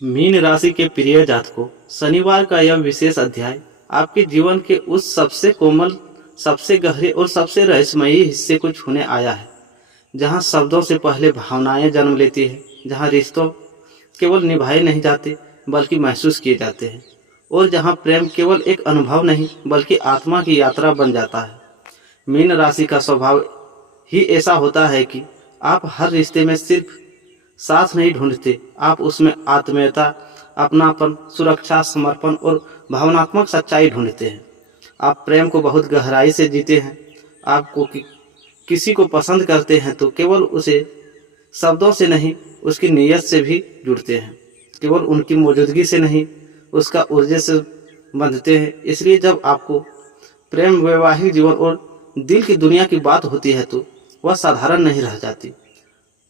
Mean राशि के प्रिय जातकों, शनिवार का यह विशेष अध्याय आपके जीवन के उस सबसे कोमल, सबसे गहरे और सबसे रहस्यमयी हिस्से को छूने आया है, जहां शब्दों से पहले भावनाएं जन्म लेती है, जहां रिश्तों केवल निभाए नहीं जाते बल्कि महसूस किए जाते हैं, और जहां प्रेम केवल एक अनुभव नहीं बल्कि आत्मा की यात्रा बन जाता है। मीन राशि का स्वभाव ही ऐसा होता है कि आप हर रिश्ते में सिर्फ साथ नहीं ढूंढते, आप उसमें आत्मीयता, अपनापन, सुरक्षा, समर्पण और भावनात्मक सच्चाई ढूंढते हैं। आप प्रेम को बहुत गहराई से जीते हैं। आपको किसी को पसंद करते हैं तो केवल उसे शब्दों से नहीं, उसकी नीयत से भी जुड़ते हैं। केवल उनकी मौजूदगी से नहीं, उसका ऊर्जा से बंधते हैं। इसलिए जब आपको प्रेम, वैवाहिक जीवन और दिल की दुनिया की बात होती है तो वह साधारण नहीं रह जाती,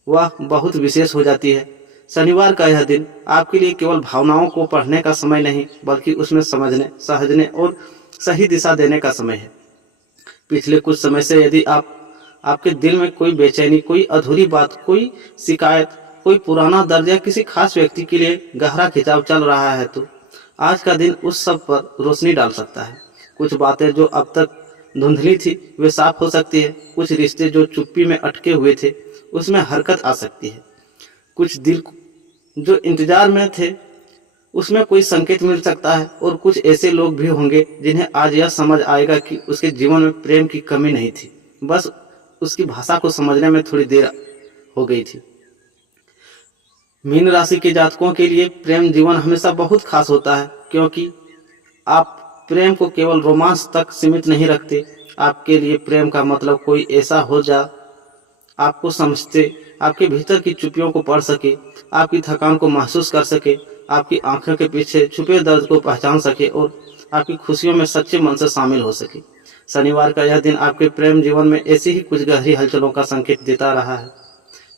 वह बहुत विशेष हो जाती है। शनिवार का यह दिन आपके लिए केवल भावनाओं को पढ़ने का समय नहीं बल्कि उसमें समझने, समझने और सही दिशा देने का समय है। पिछले कुछ समय से यदि आपके दिल में कोई बेचैनी, कोई अधूरी बात, कोई शिकायत, कोई पुराना दर्द या किसी खास व्यक्ति के लिए गहरा खिंचाव चल रहा है तो आज का दिन उस सब पर रोशनी डाल सकता है। कुछ बातें जो अब तक धुंधली थी वे साफ हो सकती है। कुछ रिश्ते जो चुप्पी में अटके हुए थे उसमें हरकत आ सकती है। कुछ दिल जो इंतजार में थे उसमें कोई संकेत मिल सकता है, और कुछ ऐसे लोग भी होंगे जिन्हें आज यह समझ आएगा कि उसके जीवन में प्रेम की कमी नहीं थी, बस उसकी भाषा को समझने में थोड़ी देर हो गई थी। मीन राशि के जातकों के लिए प्रेम जीवन हमेशा बहुत खास होता है, क्योंकि आप प्रेम को केवल रोमांस तक सीमित नहीं रखते। आपके लिए प्रेम का मतलब कोई ऐसा हो जा आपको समझते, आपके भीतर की चुप्पियों को पढ़ सके, आपकी थकान को महसूस कर सके, आपकी आंखों के पीछे छुपे दर्द को पहचान सके और आपकी खुशियों में सच्चे मन से शामिल हो सके। शनिवार का यह दिन आपके प्रेम जीवन में ऐसी ही कुछ गहरी हलचलों का संकेत देता रहा है।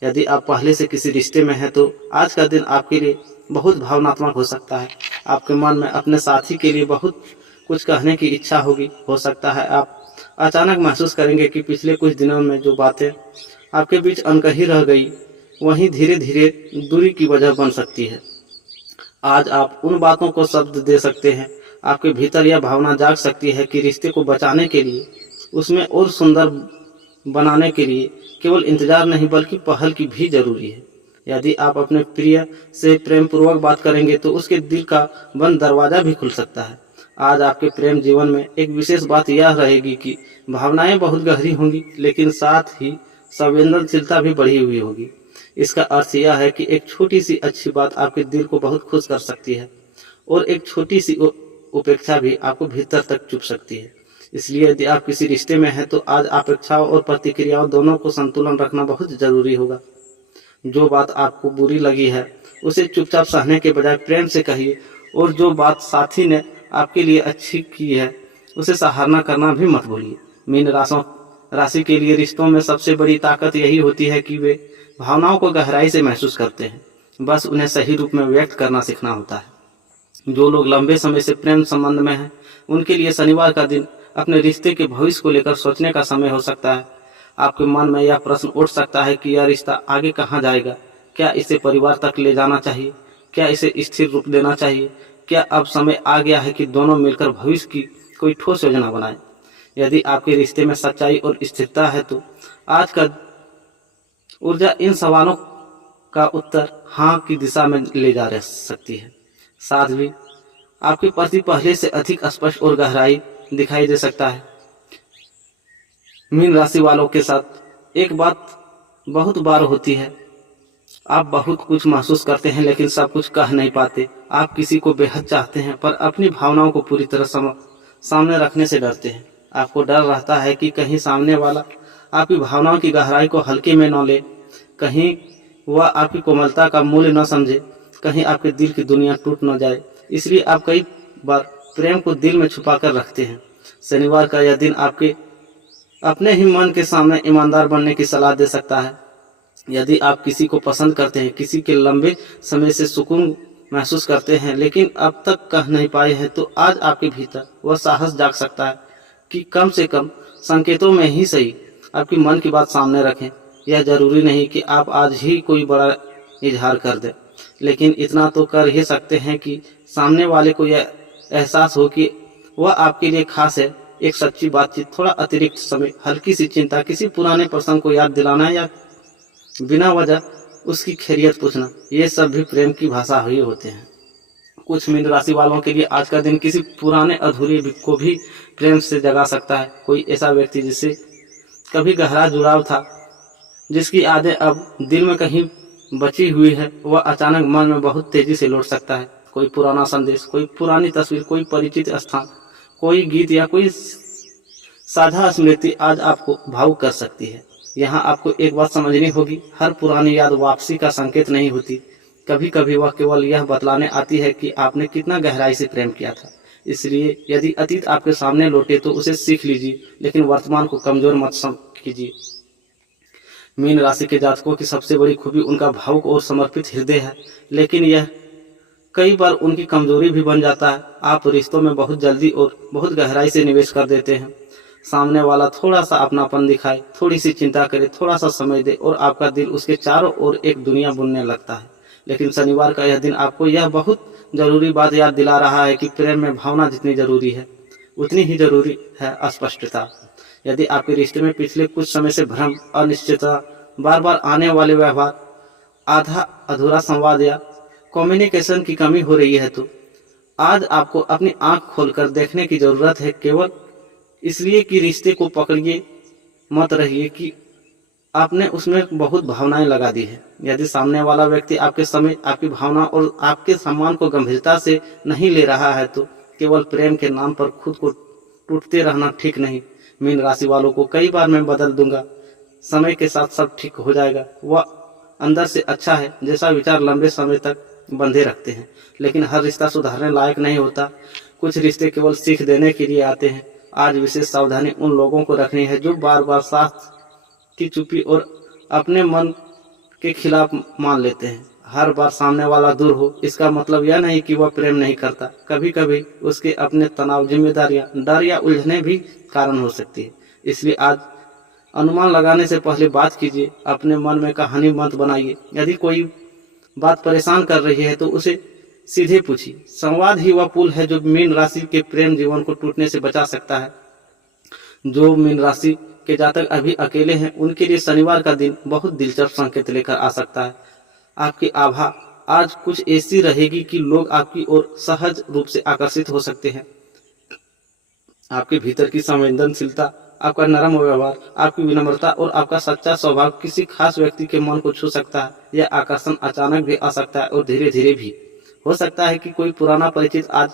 यदि आप पहले से किसी रिश्ते में हैं तो आज का दिन आपके लिए बहुत भावनात्मक हो सकता है। आपके मन में अपने साथी के लिए बहुत कुछ कहने की इच्छा होगी। हो सकता है आप अचानक महसूस करेंगे कि पिछले कुछ दिनों में जो बातें आपके बीच अनकही रह गई वहीं धीरे धीरे दूरी की वजह बन सकती है। आज आप उन बातों को शब्द दे सकते हैं। आपके भीतर यह भावना जाग सकती है कि रिश्ते को बचाने के लिए, उसमें और सुंदर बनाने के लिए केवल इंतजार नहीं बल्कि पहल की भी जरूरी है। यदि आप अपने प्रिय से प्रेम पूर्वक बात करेंगे तो उसके दिल का बंद दरवाजा भी खुल सकता है। आज आपके प्रेम जीवन में एक विशेष बात यह रहेगी कि भावनाएं बहुत गहरी होंगी, लेकिन साथ ही संवेदनशीलता भी बढ़ी हुई होगी। इसका अर्थ यह है कि एक छोटी सी अच्छी बात आपके दिल को बहुत खुश कर सकती है, और एक छोटी सी उपेक्षा भी आपको भीतर तक चुभ सकती है। इसलिए यदि आप किसी रिश्ते में हैं तो आज अपेक्षाओं और प्रतिक्रियाओं दोनों को संतुलन रखना बहुत जरूरी होगा। जो बात आपको बुरी लगी है उसे चुपचाप सहने के बजाय प्रेम से कहिए, और जो बात साथी ने आपके लिए अच्छी की है उसे सराहना करना भी मत भूलिए। मीन राशि के लिए रिश्तों में सबसे बड़ी ताकत यही होती है कि वे भावनाओं को गहराई से महसूस करते हैं, बस उन्हें सही रूप में व्यक्त करना सीखना होता है। जो लोग लंबे समय से प्रेम संबंध में हैं उनके लिए शनिवार का दिन अपने रिश्ते के भविष्य को लेकर सोचने का समय हो सकता है। आपके मन में यह प्रश्न उठ सकता है कि यह रिश्ता आगे कहाँ जाएगा। क्या इसे परिवार तक ले जाना चाहिए? क्या इसे स्थिर रूप देना चाहिए? क्या अब समय आ गया है कि दोनों मिलकर भविष्य की कोई ठोस योजना बनाएं? यदि आपके रिश्ते में सच्चाई और स्थिरता है तो आज का ऊर्जा इन सवालों का उत्तर हाँ की दिशा में ले जा सकती है। साथ ही आपके प्रति पहले से अधिक स्पष्ट और गहराई दिखाई दे सकता है। मीन राशि वालों के साथ एक बात बहुत बार होती है, आप बहुत कुछ महसूस करते हैं लेकिन सब कुछ कह नहीं पाते। आप किसी को बेहद चाहते हैं पर अपनी भावनाओं को पूरी तरह सामने रखने से डरते हैं। आपको डर रहता है कि कहीं सामने वाला आपकी भावनाओं की गहराई को हल्के में न ले, कहीं वह आपकी कोमलता का मूल्य न समझे, कहीं आपके दिल की दुनिया टूट न जाए। इसलिए आप कई बार प्रेम को दिल में छुपा कर रखते हैं। शनिवार का यह दिन आपके अपने ही मन के सामने ईमानदार बनने की सलाह दे सकता है। यदि आप किसी को पसंद करते हैं, किसी के लंबे समय से सुकून महसूस करते हैं लेकिन अब तक कह नहीं पाए हैं, तो आज आपके भीतर वह साहस जाग सकता है कि कम से कम संकेतों में ही सही आपकी मन की बात सामने रखें। यह जरूरी नहीं कि आप आज ही कोई बड़ा इजहार कर दें, लेकिन इतना तो कर ही सकते हैं कि सामने वाले को यह एहसास हो कि वह आपके लिए खास है। एक सच्ची बातचीत, थोड़ा अतिरिक्त समय, हल्की सी चिंता, किसी पुराने प्रसंग को याद दिलाना या बिना वजह उसकी खैरियत पूछना, ये सब भी प्रेम की भाषा ही होते हैं। कुछ मीन राशि वालों के लिए आज का दिन किसी पुराने अधूरे को भी प्रेम से जगा सकता है। कोई ऐसा व्यक्ति जिससे कभी गहरा जुड़ाव था, जिसकी यादें अब दिल में कहीं बची हुई है, वह अचानक मन में बहुत तेजी से लौट सकता है। कोई पुराना संदेश, कोई पुरानी तस्वीर, कोई परिचित स्थान, कोई गीत या कोई साझा स्मृति आज आपको भावुक कर सकती है। यहाँ आपको एक बात समझनी होगी, हर पुरानी याद वापसी का संकेत नहीं होती। कभी कभी वह केवल यह बतलाने आती है कि आपने कितना गहराई से प्रेम किया था। इसलिए यदि अतीत आपके सामने लौटे तो उसे सीख लीजिए, लेकिन वर्तमान को कमजोर मत कीजिए। मीन राशि के जातकों की सबसे बड़ी खूबी उनका भावुक और समर्पित हृदय है, लेकिन यह कई बार उनकी कमजोरी भी बन जाता है। आप रिश्तों में बहुत जल्दी और बहुत गहराई से निवेश कर देते हैं। सामने वाला थोड़ा सा अपनापन दिखाए, थोड़ी सी चिंता करे, थोड़ा सा समय दे और आपका दिल उसके चारों ओर एक दुनिया बुनने लगता है। लेकिन शनिवार का यह दिन आपको यह बहुत जरूरी बात याद दिला रहा है कि प्रेम में भावना जितनी जरूरी है, उतनी ही जरूरी है स्पष्टता। यदि आपके रिश्ते में पिछले कुछ समय से भ्रम, अनिश्चितता, बार बार आने वाले व्यवहार, आधा अधूरा संवाद या कम्युनिकेशन की कमी हो रही है, तो आज आपको अपनी आंख खोलकर देखने की जरूरत है। केवल इसलिए कि रिश्ते को पकड़िए मत रहिए कि आपने उसमें बहुत भावनाएं लगा दी है। यदि सामने वाला व्यक्ति आपके समय, आपकी भावना और आपके सम्मान को गंभीरता से नहीं ले रहा है, तो केवल प्रेम के नाम पर खुद को टूटते रहना ठीक नहीं। मीन राशि वालों को कई बार मैं बदल दूंगा, समय के साथ सब ठीक हो जाएगा, वह अंदर से अच्छा है जैसा विचार लंबे समय तक बंधे रखते हैं। लेकिन हर रिश्ता सुधारने लायक नहीं होता। कुछ रिश्ते केवल सीख देने के लिए आते हैं। आज विशेष सावधानी उन लोगों को रखनी है जो बार बार साथ की चुप्पी और अपने मन के खिलाफ मान लेते हैं। हर बार सामने वाला दूर हो, इसका मतलब यह नहीं कि वह प्रेम नहीं करता। कभी कभी उसके अपने तनाव, जिम्मेदारियां, डर या उलझने भी कारण हो सकती है। इसलिए आज अनुमान लगाने से पहले बात कीजिए, अपने मन में कहानी मत बनाइए। यदि कोई बात परेशान कर रही है तो उसे सीधे पूछिए। संवाद ही वह पुल है जो मीन राशि के प्रेम जीवन को टूटने से बचा सकता है। जो मीन राशि के जातक अभी अकेले हैं, उनके लिए शनिवार का दिन बहुत दिलचस्प संकेत लेकर आ सकता है। आपकी आभा आज कुछ ऐसी रहेगी कि लोग आपकी ओर सहज रूप से आकर्षित हो सकते हैं। आपके भीतर की संवेदनशीलता, आपका नरम व्यवहार, आपकी विनम्रता और आपका सच्चा स्वभाव किसी खास व्यक्ति के मन को छू सकता है। यह आकर्षण अचानक भी आ सकता है और धीरे धीरे भी हो सकता है कि कोई पुराना परिचित आज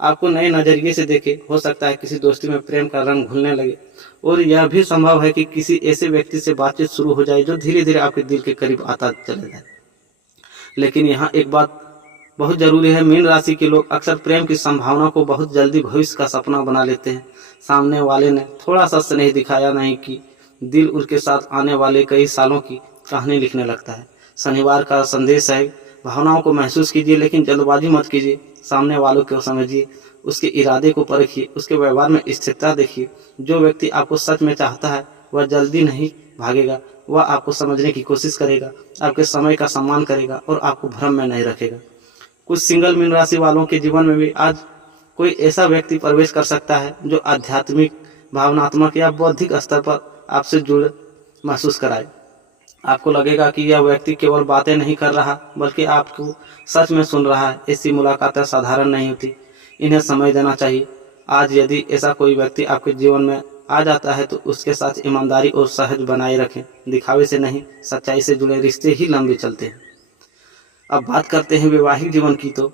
आपको नए नजरिए से देखे। हो सकता है किसी दोस्ती में प्रेम का रंग घुलने लगे, और यह भी संभव है कि किसी ऐसे व्यक्ति से बातचीत शुरू हो जाए जो धीरे धीरे आपके दिल के करीब आता चले जाए। लेकिन यहाँ एक बात बहुत जरूरी है, मीन राशि के लोग अक्सर प्रेम की संभावना को बहुत जल्दी भविष्य का सपना बना लेते हैं। सामने वाले ने थोड़ा सा स्नेह दिखाया नहीं कि दिल उनके साथ आने वाले कई सालों की कहानी लिखने लगता है। शनिवार का संदेश है, भावनाओं को महसूस कीजिए लेकिन जल्दबाजी मत कीजिए। सामने वालों को समझिए, उसके इरादे को परखिए, उसके व्यवहार में स्थिरता देखिए। जो व्यक्ति आपको सच में चाहता है वह जल्दी नहीं भागेगा, वह आपको समझने की कोशिश करेगा, आपके समय का सम्मान करेगा और आपको भ्रम में नहीं रखेगा। कुछ सिंगल मीन राशि वालों के जीवन में भी आज कोई ऐसा व्यक्ति प्रवेश कर सकता है जो आध्यात्मिक, भावनात्मक या बौद्धिक स्तर पर आपसे जुड़ महसूस कराए। आपको लगेगा कि यह व्यक्ति केवल बातें नहीं कर रहा बल्कि आपको सच में सुन रहा है। ऐसी मुलाकातें साधारण नहीं होती, इन्हें समय देना चाहिए। आज यदि ऐसा कोई व्यक्ति आपके जीवन में आ जाता है तो उसके साथ ईमानदारी और सहज बनाए रखें। दिखावे से नहीं, सच्चाई से जुड़े रिश्ते ही लंबे चलते हैं। अब बात करते हैं वैवाहिक जीवन की। तो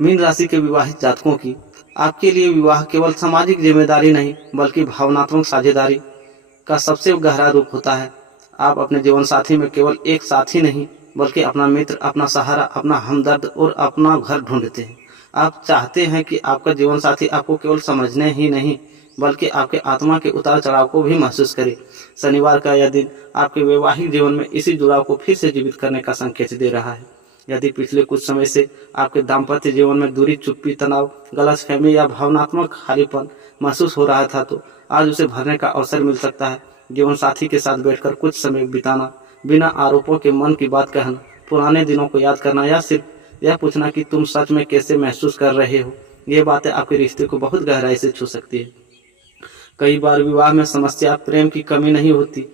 मीन राशि के विवाहित जातकों की आपके लिए विवाह केवल सामाजिक जिम्मेदारी नहीं बल्कि भावनात्मक साझेदारी का सबसे गहरा रूप होता है। आप अपने जीवन साथी में केवल एक साथी नहीं बल्कि अपना मित्र, अपना सहारा, अपना हमदर्द और अपना घर ढूंढते हैं। आप चाहते हैं कि आपका जीवन साथी आपको केवल समझने ही नहीं बल्कि आपके आत्मा के उतार चढ़ाव को भी महसूस करे। शनिवार का यह दिन आपके वैवाहिक जीवन में इसी जुड़ाव को फिर से जीवित करने का संकेत दे रहा है। यदि पिछले कुछ समय से आपके दाम्पत्य जीवन में दूरी, चुप्पी, तनाव, गलतफहमी या भावनात्मक खालीपन महसूस हो रहा था तो आज उसे भरने का अवसर मिल सकता है। जीवन साथी के साथ बैठकर कुछ समय बिताना, बिना आरोपों के मन की बात कहना, पुराने दिनों को याद करना या सिर्फ यह पूछना कि तुम सच में कैसे महसूस कर रहे हो, ये बातें आपके रिश्ते को बहुत गहराई से छू सकती है। कई बार विवाह में समस्या प्रेम की कमी नहीं होती,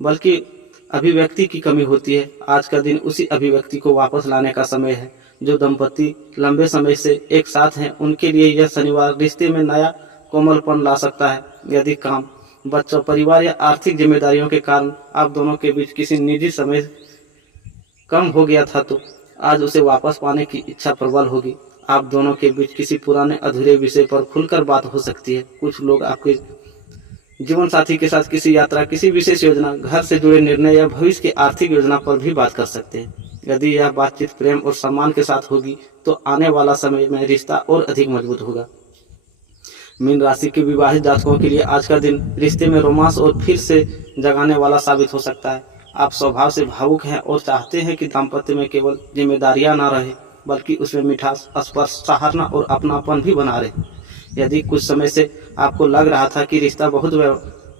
बल्कि अभिव्यक्ति की कमी होती है। आज का दिन उसी अभिव्यक्ति को वापस लाने का समय है। जो दंपति लंबे समय से एक साथ हैं, उनके लिए यह शनिवार रिश्ते में नया कोमलपन ला सकता है। यदि काम, बच्चों, परिवार या आर्थिक जिम्मेदारियों के कारण आप दोनों के बीच किसी निजी समय कम हो गया था, तो आज उसे वापस पाने की इच्छा प्रबल होगी। आप दोनों के बीच किसी पुराने अधूरे विषय पर खुलकर बात हो सकती है। कुछ लोग आपके जीवन साथी के साथ किसी यात्रा, किसी विशेष योजना, घर से जुड़े निर्णय या भविष्य की आर्थिक योजना पर भी बात कर सकते हैं। यदि यह बातचीत प्रेम और सम्मान के साथ होगी तो आने वाला समय में रिश्ता और अधिक मजबूत होगा। मीन राशि के विवाहित जातकों के लिए आज का दिन रिश्ते में रोमांस और फिर से जगाने वाला साबित हो सकता है। आप स्वभाव से भावुक हैं और चाहते हैं कि दाम्पत्य में केवल जिम्मेदारियां ना रहे, बल्कि उसमें मिठास, स्पर्श, सहारना और अपनापन भी बना रहे। यदि कुछ समय से आपको लग रहा था कि रिश्ता बहुत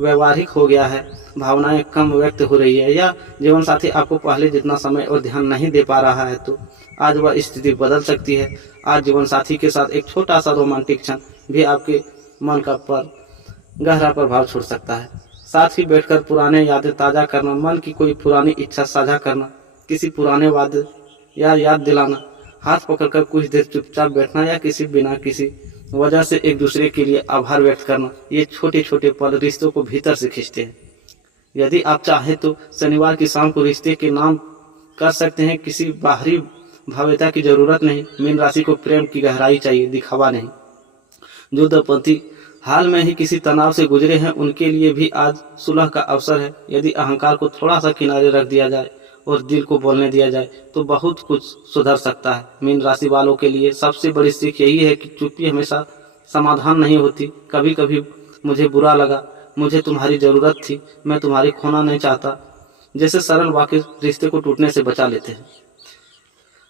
व्यवहारिक हो गया है, भावनाएं कम व्यक्त हो रही है, या जीवन साथी आपको पहले जितना समय और ध्यान नहीं दे पा रहा है, तो आज वह स्थिति बदल सकती है। आज जीवन साथी के साथ एक छोटा सा रोमांटिक क्षण भी आपके मन का पर गहरा प्रभाव छोड़ सकता है। साथ ही बैठकर पुराने यादें ताज़ा करना, मन की कोई पुरानी इच्छा साझा करना, किसी पुराने वादे या याद दिलाना, हाथ पकड़कर कुछ देर चुपचाप बैठना या बिना किसी वजह से एक दूसरे के लिए आभार व्यक्त करना, ये छोटे छोटे पल रिश्तों को भीतर से खींचते हैं। यदि आप चाहें तो शनिवार की शाम को रिश्ते के नाम कर सकते हैं। किसी बाहरी भव्यता की जरूरत नहीं। मीन राशि को प्रेम की गहराई चाहिए, दिखावा नहीं। जो दंपति हाल में ही किसी तनाव से गुजरे हैं, उनके लिए भी आज सुलह का अवसर है। यदि अहंकार को थोड़ा सा किनारे रख दिया जाए और दिल को बोलने दिया जाए तो बहुत कुछ सुधर सकता है। मीन राशि वालों के लिए सबसे बड़ी सीख यही है कि चुप्पी हमेशा समाधान नहीं होती। कभी कभी मुझे बुरा लगा, मुझे तुम्हारी ज़रूरत थी, मैं तुम्हारी खोना नहीं चाहता, जैसे सरल वाक्य रिश्ते को टूटने से बचा लेते हैं।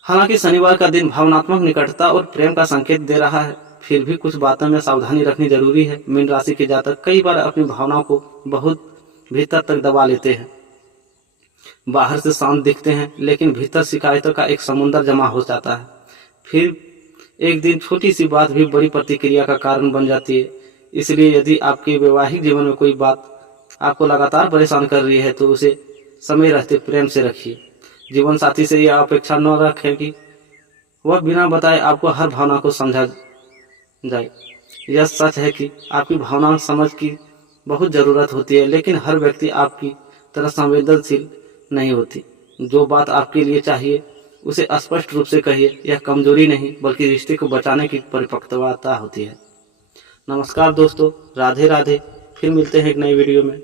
हालांकि शनिवार का दिन भावनात्मक निकटता और प्रेम का संकेत दे रहा है, फिर भी कुछ बातों में सावधानी रखनी जरूरी है। मीन राशि के जातक कई बार अपनी भावनाओं को बहुत भीतर तक दबा लेते हैं। बाहर से शांत दिखते हैं, लेकिन भीतर शिकायतों का एक समुंदर जमा हो जाता है। फिर एक दिन छोटी सी बात भी बड़ी प्रतिक्रिया का कारण बन जाती है। इसलिए यदि आपके वैवाहिक जीवन में कोई बात आपको लगातार परेशान कर रही है, तो उसे समय रहते प्रेम से रखिए। जीवन साथी से यह अपेक्षा न रखें कि वह बिना बताए आपको हर भावना को समझा जाए। यह सच है कि आपकी भावना समझ की बहुत ज़रूरत होती है, लेकिन हर व्यक्ति आपकी तरह संवेदनशील नहीं होती। जो बात आपके लिए चाहिए उसे स्पष्ट रूप से कहिए। यह कमजोरी नहीं, बल्कि रिश्ते को बचाने की परिपक्वता होती है। नमस्कार दोस्तों, राधे राधे। फिर मिलते हैं एक नई वीडियो में।